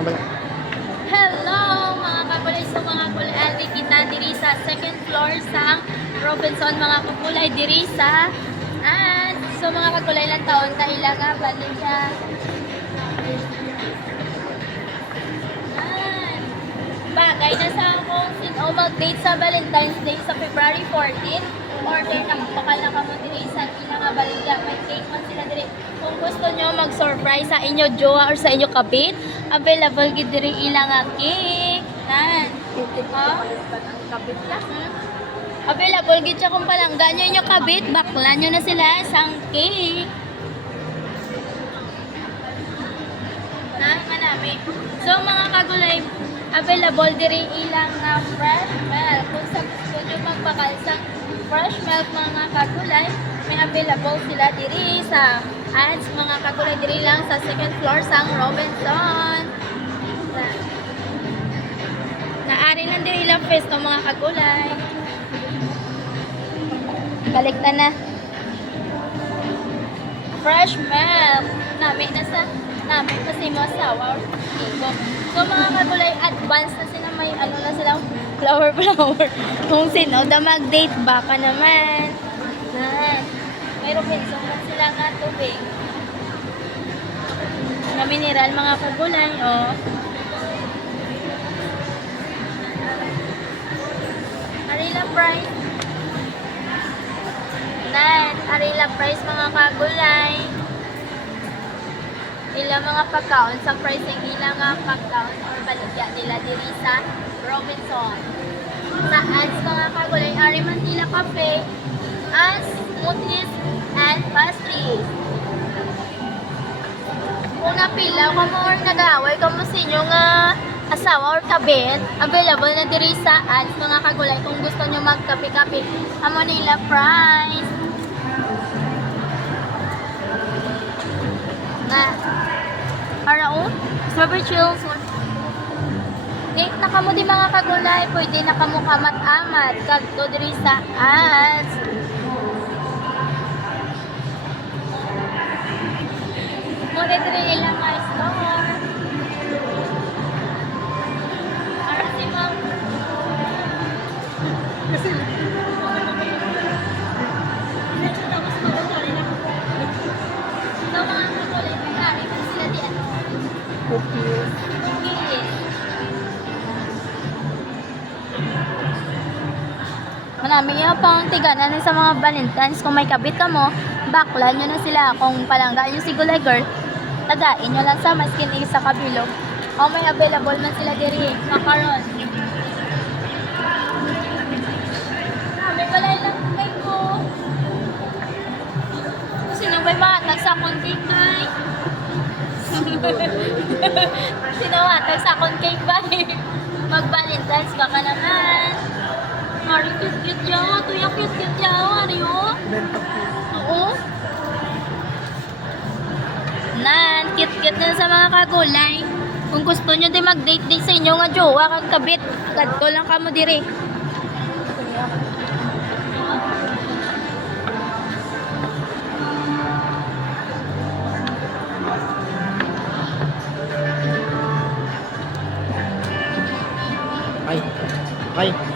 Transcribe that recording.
Hello mga kakulay sa mga kulay. Kita diri sa second floor sa Robinson mga kakulay diri sa at so mga kakulay lang taon ta ilaga? Balik siya. Bagay na sa akong sino mag-date sa Valentine's Day sa February 14 order na bakal na kamo diri sa ilang baligya may cake man sila diri. Kung gusto nyo mag-surprise sa inyo jowa or sa inyo kabit available gid diri ilang nga cake. Nan ka available gid siya kung palangga. Nyo inyo kabit. Bakla nyo na sila sang cake. Na manami so mga kagulay available diri ilang nga fresh milk. Kung sa gusto nyo magpakal sa fresh milk mga kagulay may available sila diri sa ads mga kagulay diri lang sa second floor sang Robinson. Na naari lang diri lang pesto mga kagulay balik na. Fresh milk. Nami na sa nami kasi mo sawa tigo so mga kagulay advance na sila. May ano na sila flower flower. Kung sino da mag date baka naman. Na mayroon pinsan na sila nga tubig. Na mineral mga kagulay oh Arila price. Nine, Arila price mga kagulay ilang mga pagkaon sa pricing ilang mga pagkaon or baligya nila diri sa Robinson. Sa ads mga kagulay, ari man nila cafe, as smoothies and pastries. Kung napila ka mo or nag-away ka mo sa inyo nga asawa or kabit, available na diri sa ads mga kagulay kung gusto nyo magkape-kape. Amo nila price. na Araon, Strawberry Chills. Date na kamo di mga kagulay, pwede na kamo kamat-amat kadto diri sa ads. Muna diri ilang mga store. Para si ma'am. Di ano. Cookies. Manami yung pang tiganan sa mga valentines. Kung may kabit ka mo, bakla nyo na sila. Kung palangga nyo si Gulay Girl, tagain nyo lang sa maskin sa kabilog. O may available man sila diri. Macaron. Sabi pala lang kay ko. Sino ba'y mahatag sa akong cake bay? Sino mahatag sa akong cake bay? Mag-valentines ka ka naman. Mari cute-cute yawa. Tuya cute-cute yawa. Ariyo. Oo. Cute-cute na sa mga kagulay. Kung gusto nyo din mag-date din sa inyo nga jowa kag kabit, agad ko lang kamo dire. Ay. Ay.